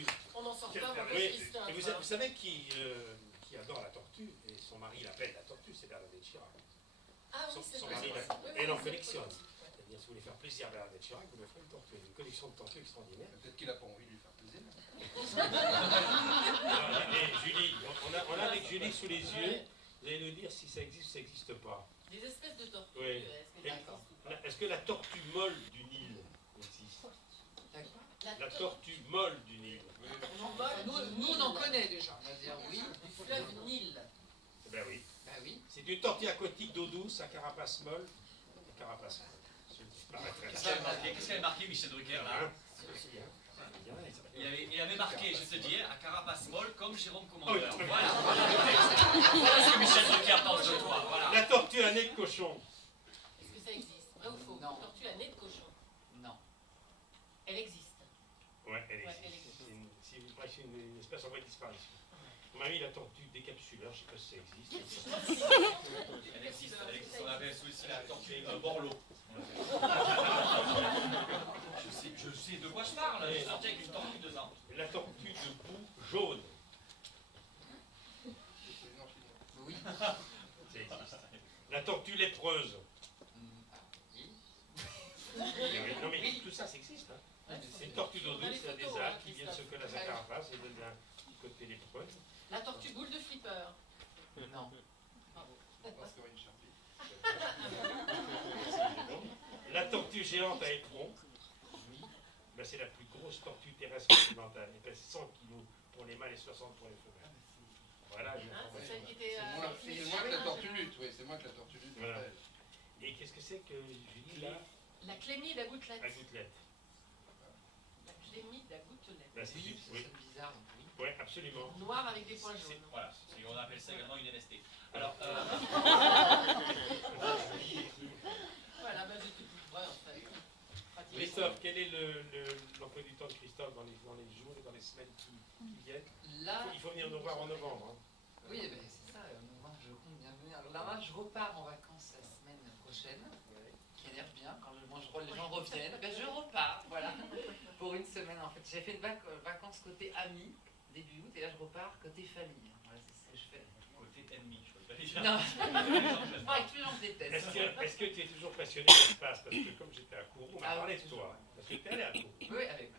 tortue. On n'en sort Quelle pas, merveille. Christophe. Et vous savez qui adore la tortue, et son mari l'appelle la tortue, c'est Bernadette Chirac. Ah oui, c'est Son vrai. mari, Oui, oui, elle en c'est collectionne. politique, ouais. C'est-à-dire, si vous voulez faire plaisir à Bernadette Chirac, vous lui ferez une tortue. Une collection de tortues extraordinaire. Peut-être qu'il n'a pas envie de lui faire plaisir. Et Julie, on a avec Julie sous les yeux, vous allez nous dire si ça existe ou ça n'existe pas. Des espèces de tortues, Oui. est-ce que ça existe ou pas? Est-ce que la tortue molle du Nil existe? La tortue molle du Nil. Nous, on en connaît déjà. On va dire oui. Du fleuve Nil. Eh ben oui. Bah oui. C'est une tortue aquatique d'eau douce à carapace molle. Carapace molle. Qu'est-ce qu'elle a marqué, Michel Drucker, là? Il avait marqué, je te dis, à carapace molle comme Jérôme Commandeur. Oui. Voilà le texte. Voilà ce que Michel Drucker pense de toi. Voilà. La tortue à nez de cochon. Est-ce que ça existe? Vrai ou faux? Non. Tortue à nez de cochon. Non. Elle existe. Ouais, elle Ouais, existe. elle existe. Si vous prêchez une espèce en voie de disparition. On m'a mis la tortue décapsuleur, je ne sais pas si ça existe. Elle existe. On avait aussi la tortue Borloo. Je sais de quoi je parle. Je suis sorti avec une tortue 2 ans. La tortue de boue jaune. Oui. Ça existe. La tortue lépreuse. Oui. Non mais tout ça, ça existe. Hein. C'est une tortue d'eau douce, il y a des algues qui viennent se coller à sa carapace et donnent un petit côté lépreux. La tortue boule de flipper. Non. Bravo. Je pense qu'il y aurait une charpie. La tortue géante à éperon. Ben, c'est la plus grosse tortue terrestre occidentale. Elle pèse 100 kg pour les mâles et 60 pour les femelles. Voilà une Hein, c'est information. celle qui était. C'est moins que la tortue lutte, oui, c'est moins que la tortue lutte. Voilà. Et qu'est-ce que c'est que Julie là? La clémide à gouttelette. À gouttelette. La clémide à gouttelette. Ben, c'est Oui, oui. c'est bizarre. Oui. Oui, absolument. Noir avec des points C'est- jaunes. Voilà, on appelle ça également une MST. Alors, Voilà, ben j'ai tout plus vrai en fait. Christophe, quel est l'emploi du temps de Christophe dans les jours et dans les semaines qui viennent? Là, Il faut venir nous voir en novembre. Hein. oui, ben, c'est ça. Moi, je compte bien venir. Alors là, je repars en vacances la semaine prochaine, qui a l'air bien. Quand les gens reviennent, ben, je repars, voilà, pour une semaine en fait. J'ai fait une vacances côté amis début août, et là, je repars côté famille. Voilà, c'est ce que je fais. côté ennemi, je peux pas dire. Non, avec tous les gens que je déteste. Est-ce que tu es toujours passionné d'espace? Parce que comme j'étais à Kourou, on m'a Ah oui, parlé de toujours. toi. Parce que tu es allé à Kourou. Oui, avec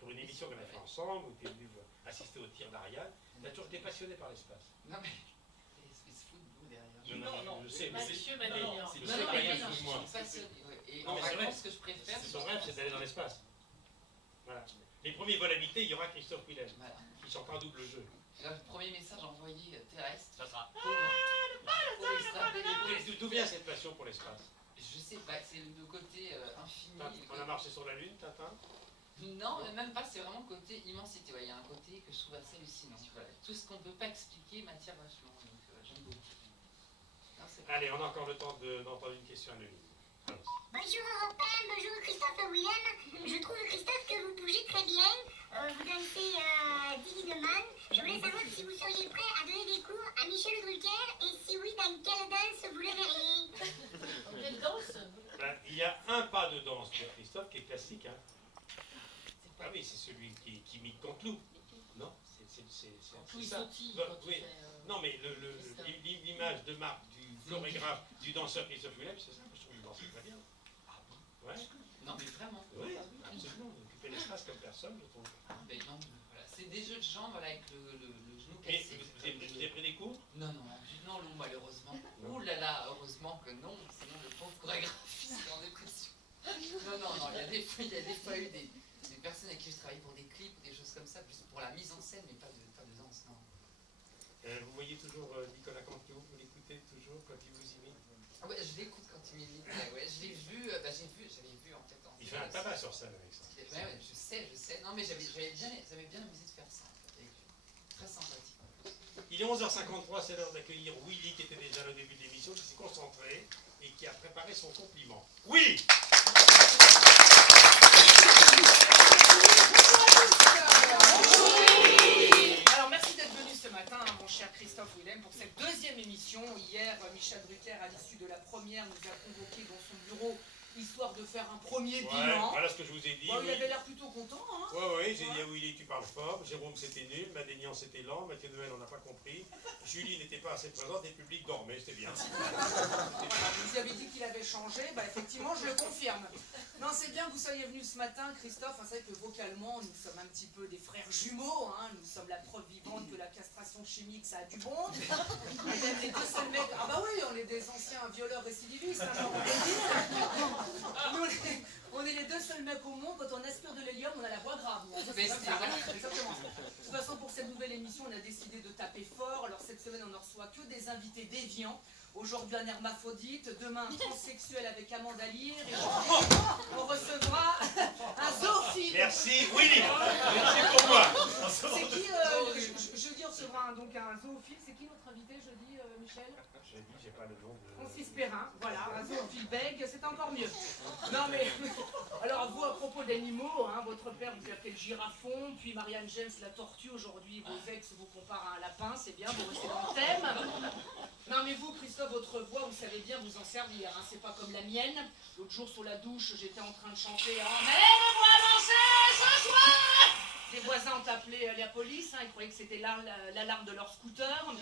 Pour une émission qu'on a fait ensemble, où tu es venu assister au tir d'Ariane. Tu as toujours été passionné par l'espace. non mais il se fout de nous derrière. Non, je sais, mais c'est... Mathieu Non, Madénian. c'est Non, sais non, pas, mais il y a oui, non, je excuse-moi. suis passionné. Ouais. Et Non, en mais c'est vrai. vacances, ce que je préfère, Son rêve, c'est d'aller dans l'espace. Voilà. Les premiers vols habités, il y aura Christophe Willem, Voilà. qui chante un double jeu. Là, le premier message envoyé terrestre. Ça sera. D'où vient cette passion pour l'espace? Je sais pas, c'est le côté infini. On a marché sur la Lune, Tintin? Non, mais même pas, c'est vraiment le côté immensité. Ouais, il y a un côté que je trouve assez hallucinant. Voilà. Tout ce qu'on ne peut pas expliquer m'attire vachement. Donc j'aime beaucoup. Non, c'est Allez, on a encore le temps d'entendre une question anonyme. Allons-y. Bonjour Europe 1, bonjour Christophe Willem. Je trouve Christophe que vous bougez très bien. Vous dansez dignement. Je voulais savoir si vous seriez prêt à donner des cours à Michel Drucker et si oui, dans quelle danse vous le verriez. Quelle danse? Ben, il y a un pas de danse pour Christophe qui est classique. Hein. C'est Ah pas oui, c'est celui qui imite Canteloup. Non, c'est tout il ça. sautille Bah, quand oui. il fait, Non, mais l'image de marque du chorégraphe, du danseur Christophe Willem, c'est ça que je trouve qu'il dansait très bien. Ah bon? Ouais. Non, mais vraiment. Oui, absolument. Il occupait l'espace comme personne, je trouve. Mais non, voilà. C'est des jeux de jambes voilà, avec le genou Mais cassé. vous avez pris des cours? Non, Lou, malheureusement. Ouh là là, heureusement que non, sinon le pauvre chorégraphe il serait en dépression. Non, il y a des fois eu des personnes avec qui je travaille pour des clips ou des choses comme ça, plus pour la mise en scène, mais pas de danse, non. Vous voyez toujours Nicolas Canteloup, vous l'écoutez toujours quand il vous imite? Ah ouais, je l'écoute quand il m'imite, ouais, je l'ai vu, j'avais vu en fait. Il fait un tabac sur scène avec ça. Ouais, je sais. Non, mais j'avais bien amusé de faire ça, en fait, avec lui. Très sympathique. Il est 11h53, c'est l'heure d'accueillir Willy qui était déjà au début de l'émission, qui s'est concentré et qui a préparé son compliment. Oui! Alors merci d'être venu ce matin, mon cher Christophe Willem, pour cette deuxième émission. Hier, Michel Drucker, à l'issue de la première, nous a convoqués dans son bureau, histoire de faire un premier bilan. Voilà ce que je vous ai dit. Bon, oui. il avait l'air plutôt content, hein. Oui, parlé, j'ai dit à Willy, tu parles fort, Jérôme c'était nul, Madénian c'était lent, Mathieu Noël on n'a pas compris, Julie n'était pas assez présente et le public dormait, c'était bien. Vous avez dit qu'il avait changé, bah effectivement je le confirme. Non, c'est bien que vous soyez venu ce matin, Christophe. C'est vrai que vocalement, nous sommes un petit peu des frères jumeaux. Hein. Nous sommes la preuve vivante que la castration chimique, ça a du bon. On est même les deux seuls mecs. Ah bah oui, on est des anciens violeurs récidivistes. Hein, genre, nous, on est les deux seuls mecs au monde. Quand on aspire de l'hélium, on a la voix grave. Exactement. De toute façon, pour cette nouvelle émission, on a décidé de taper fort. Alors cette semaine, on ne reçoit que des invités déviants. Aujourd'hui un hermaphrodite, demain un transsexuel avec Amanda Lear, et aujourd'hui on recevra un zoophile. Merci Willy, merci pour moi. C'est qui, jeudi on recevra donc un zoophile, c'est qui notre invité jeudi, Michel? Jeudi, j'ai pas le nom de... Francis Perrin, voilà, un zoophile bègue, c'est encore mieux. Non mais, alors vous à propos d'animaux, hein, votre père vous appelait le girafon, puis Marianne James la tortue, aujourd'hui vos ex vous comparent à un lapin, c'est bien, vous restez dans le thème. Non mais vous, Christophe, votre voix, vous savez bien vous en servir, hein, c'est pas comme la mienne. L'autre jour sous la douche, j'étais en train de chanter « Emmenez-moi danser ce soir !» Les voisins ont appelé la police, hein, ils croyaient que c'était l'alarme de leur scooter.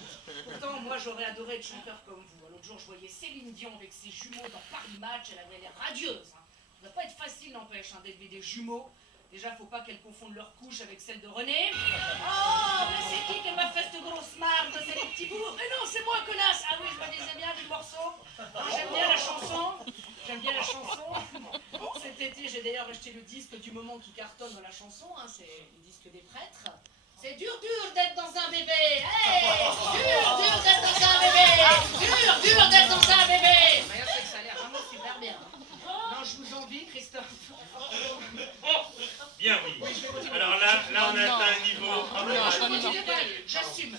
Pourtant, moi, j'aurais adoré être chanteur comme vous. L'autre jour, je voyais Céline Dion avec ses jumeaux dans Paris Match, elle avait l'air radieuse. Hein. Ça ne doit pas être facile, n'empêche, hein, d'élever des jumeaux. Déjà, faut pas qu'elles confondent leur couche avec celle de René. Oh, mais c'est qui m'a fait cette grosse marde, c'est les petits bourgs? Mais non, c'est moi, connasse! Ah oui, je me disais bien du morceau. J'aime bien la chanson. J'aime bien la chanson. Cet été, j'ai d'ailleurs acheté le disque du moment qui cartonne dans la chanson. Hein, c'est le disque des prêtres. C'est dur d'être dans un bébé. Hey, dur d'être dans un bébé. Dur d'être dans un bébé. D'ailleurs, c'est que ça a l'air vraiment super bien. Non, je vous envie, Christophe. Bien, oui. Alors là, on a atteint un niveau... J'assume.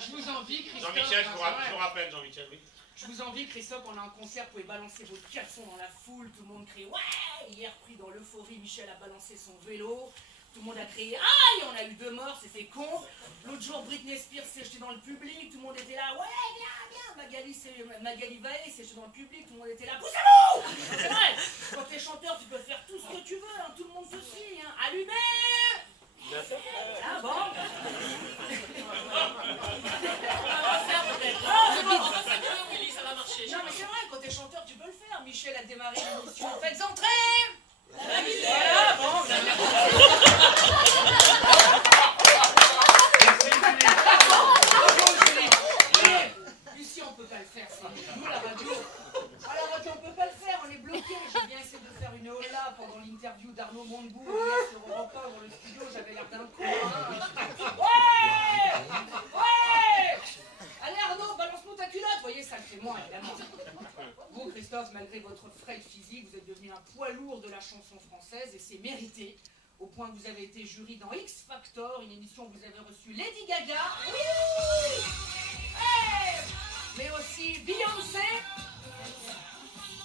Je vous envie, Christophe. Jean-Michel, je vous rappelle, Jean-Michel, oui. Je vous envie, Christophe, on a un concert, vous pouvez balancer vos caleçons dans la foule, tout le monde crie « Ouais !» Hier, pris dans l'euphorie, Michel a balancé son vélo, tout le monde a crié « Aïe !» On a eu 2 morts, c'était con. L'autre jour, Britney Spears s'est jetée dans le public, tout le monde était là « Ouais, viens !» Magali Vaé s'est jetée dans le public, tout le monde était là « Poussez-vous !» C'est vrai, quand t'es chanteur, tu peux faire tout ce que tu veux, hein, tout le monde te suit. Hein. Allumez! Ah bon? Ça va marcher. Non mais c'est vrai, quand t'es chanteur, tu peux le faire. Michel a démarré l'émission. Faites entrer! Voilà, bon, ici on peut pas le faire, c'est nous la radio. À la radio on peut pas le faire, on est bloqué. J'ai bien essayé de faire une hola pendant l'interview d'Arnaud Montebourg hier sur Europe 1 dans le studio, j'avais l'air d'un con. Ouais! Allez Arnaud, balance-nous ta culotte, vous voyez, ça le fait moins évidemment. Vous, Christophe, malgré votre frêle physique, vous êtes devenu un poids lourd de la chanson française et c'est mérité. Au point que vous avez été jury dans X Factor, une émission où vous avez reçu Lady Gaga. Oui! Hey! Mais aussi Beyoncé.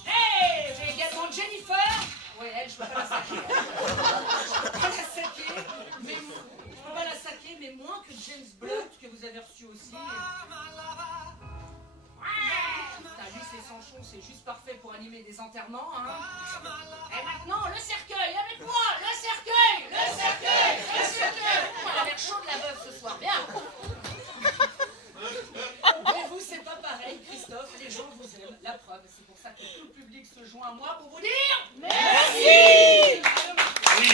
Hey! Mais également Jennifer. Ouais, elle, je peux pas la saquer. Je peux pas la saquer, mais... Je peux pas la saquer, mais moins que James Blunt, que vous avez reçu aussi. Putain, lui, ses sanchons, c'est juste parfait pour animer des enterrements, hein. Et maintenant, le cercueil, avec moi, le cercueil, le cercueil, le cercueil. Elle a l'air chaude, la veuve, ce soir, bien. Mais vous, c'est pas pareil, Christophe, les gens vous aiment, la preuve. C'est pour ça que tout le public se joint à moi pour vous dire... Merci. Oui.